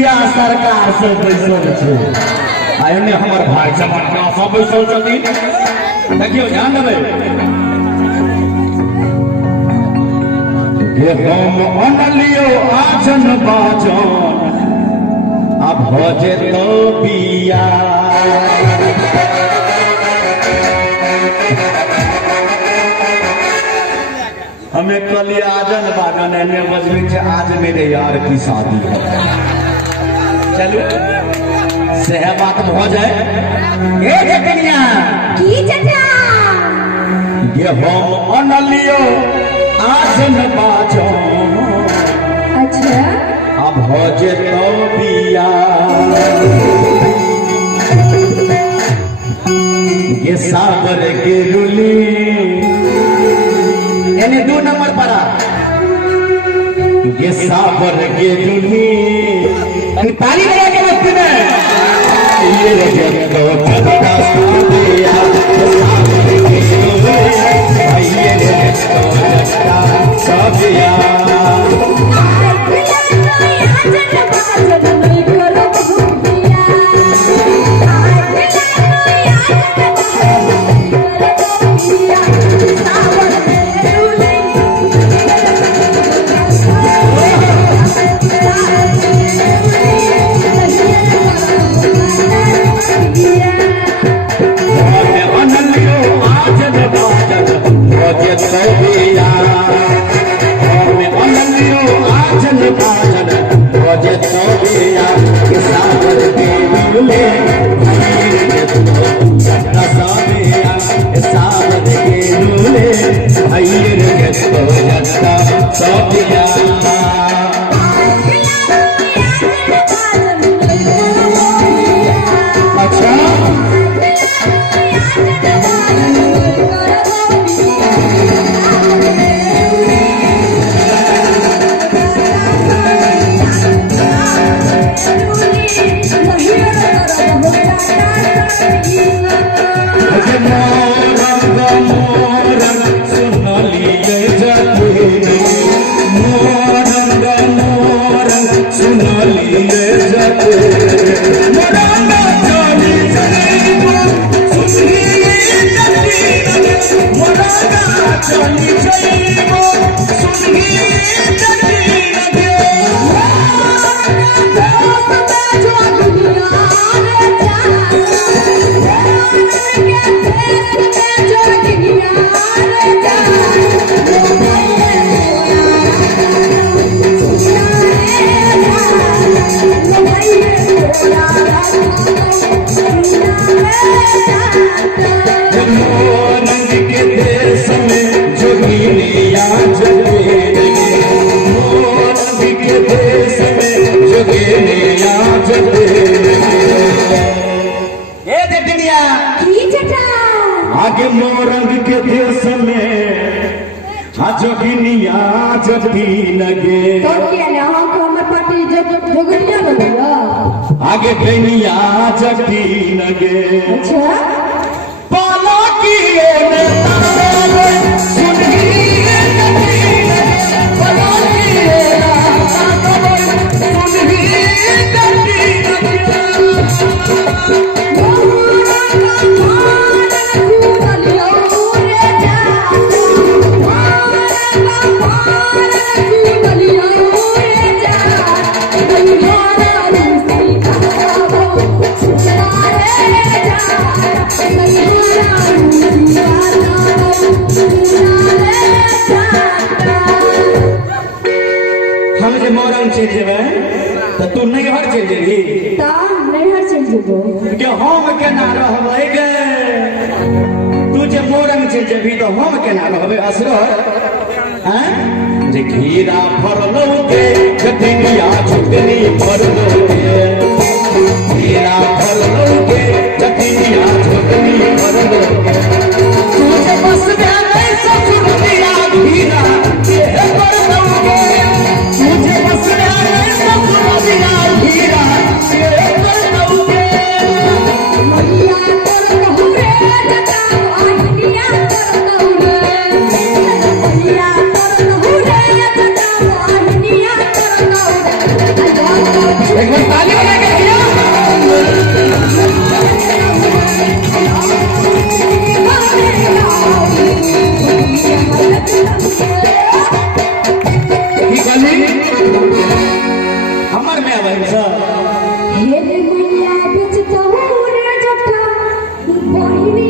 मुखिया सरकार से बैसल छे आइने हमर भाई जमाना सब बैसल छथिन देखियो ध्यान देबै ये हम अनलियो आजन बाजन अब भजे तो बिया हमें कल आजन बाजन एने बजने से आज मेरे यार की शादी है चलो सह बात हो जाए ए जकनिया की चचा ये हम अनलियो आजन बाजन अच्छा अब भजे तो बिया ये सागर के रुली यानी 2 नंबर पड़ा ये साबर के रुली ताली बजा के मस्ती में ये जग तो ठंडा दिया साबर के रुली ये जग तो ठंडा दिया आगे मोरंग के देश में जोगिनिया जटी लगे तो क्या ना हम हमर पार्टी जोगिनिया बनेगा आगे बेनिया जटी लगे अच्छा पाला की ने तारे सुनगी जटी लगे पाला की तारे सुनगी जटी लगे चल जेबे तो तू नैहर चल जेबी नैहर चल जेबो के हम केना रहबै गे तू जे मोरंग चल जेबी तो हम केना रहबै असर हैं जे खीरा फरलौ के जतिनिया छुटनी फरलौ के खीरा फरलौ के जतिनिया छुटनी फरलौ के तू जे बस गए ससुर दिया खीरा के फरलौ के मुझे बस एक बार ताली बजा के दिया। की कहली हमर में आबै छ हे मैया बिच तो रे जटा बहिनी